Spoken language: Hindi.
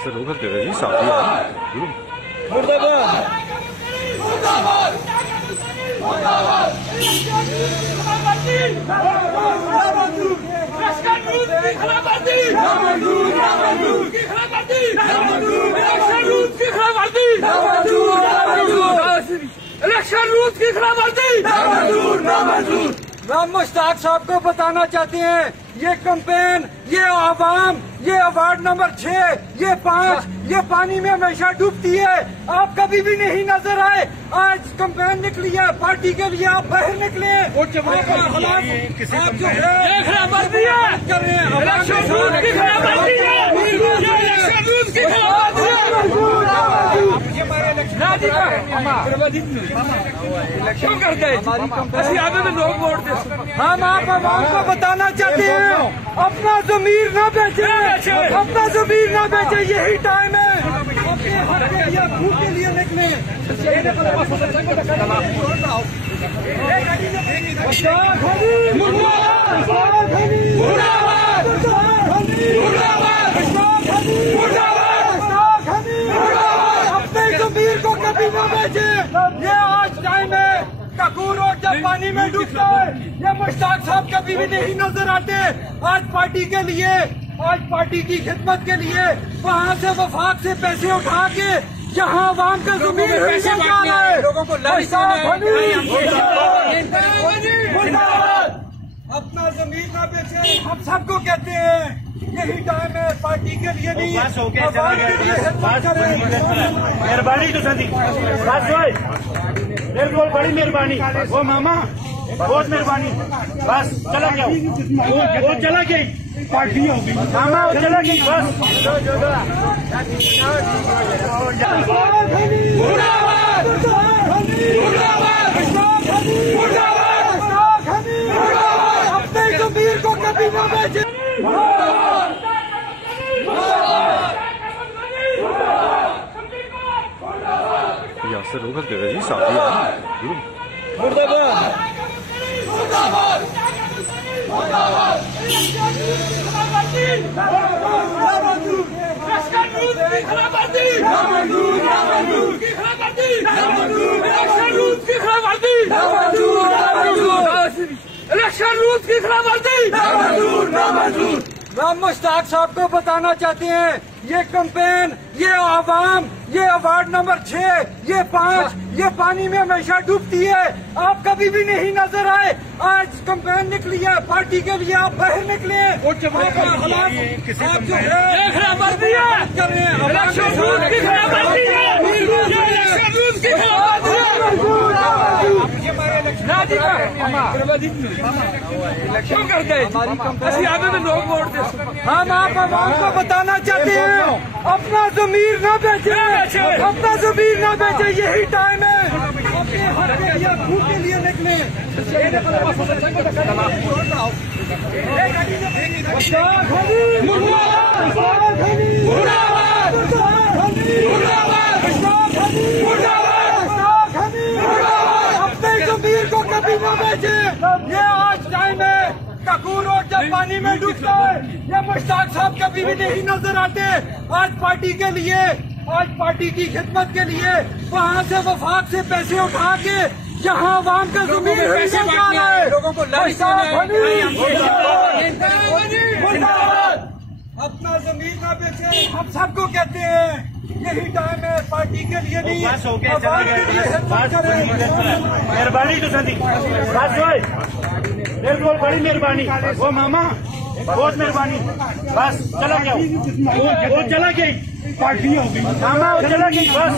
यासर होकर दे रहा जी साथी है इलेक्शन रूल्स की खिलाफवर्जी हम मुश्ताक साहब को बताना चाहते हैं, ये कैंपेन, ये आवाम, ये अवार्ड नंबर 6, ये 5, ये पानी में हमेशा डूबती है। आप कभी भी नहीं नजर आए। आज कैंपेन निकली है पार्टी के लिए, आप बाहर निकले। आप जो है कर रहे हैं क्यों करते हैं? लोग वोट दे। हम आप आवाम को बताना चाहते हैं, अपना ज़मीर न बेचे, अपना ज़मीर न बेचे, यही टाइम है अपने हक के लिए, भूख के लिए निकले। अपने ज़मीर को कभी न बेचे। ये आज टाइम है ककूर और जब पानी में डूबता है। ये मुश्ताक साहब कभी भी नहीं नजर आते। आज पार्टी के लिए, आज पार्टी की खिदमत के लिए वहाँ से वफाक से पैसे उठा के यहाँ आवाम का ज़मीन लोगों को अपना ज़मीन न बेचे। हम सबको कहते हैं यही टाइम है पार्टी के लिए नहीं, मेहरबानी तो संदी बिल्कुल बड़ी मेहरबानी। वो मामा बहुत मेहरबानी, बस चला गया वो चला गई पार्टी होगी मामा, वो चला गई बस। अपने ज़मीर को कभी न बेचे। यासर होकर दे रहा जी साथी है इलेक्शन रूल्स की खिलाफवर्जी। हम मुश्ताक साहब को बताना चाहते हैं, ये कैंपेन, ये आवाम, ये अवार्ड नंबर 6, ये 5, ये पानी में हमेशा डूबती है। आप कभी भी नहीं नजर आए। आज कैंपेन निकली है पार्टी के लिए, आप बाहर निकले। आप जो है कर रहे हैं क्यों करते हैं? लोग वोट दे। हम आप आवाम को बताना चाहते हैं, अपना ज़मीर न बेचे, अपना ज़मीर न बेचे, यही टाइम है अपने हक के लिए, भूख के लिए निकले। अपने ज़मीर को कभी न बेचे। ये आज टाइम है ककूर और जब पानी में डूबता है। ये मुश्ताक साहब कभी भी नहीं नजर आते। आज पार्टी के लिए, आज पार्टी की खिदमत के लिए वहाँ से वफाक से पैसे उठा के यहाँ आवाम का ज़मीन लोगों को अपना ज़मीन न बेचे। हम सबको कहते हैं यही टाइम है पार्टी के लिए नहीं, मेहरबानी तो संदी बिल्कुल बड़ी मेहरबानी। वो मामा बहुत मेहरबानी, बस चला गया वो चला गई पार्टी होगी मामा, वो चला गई बस।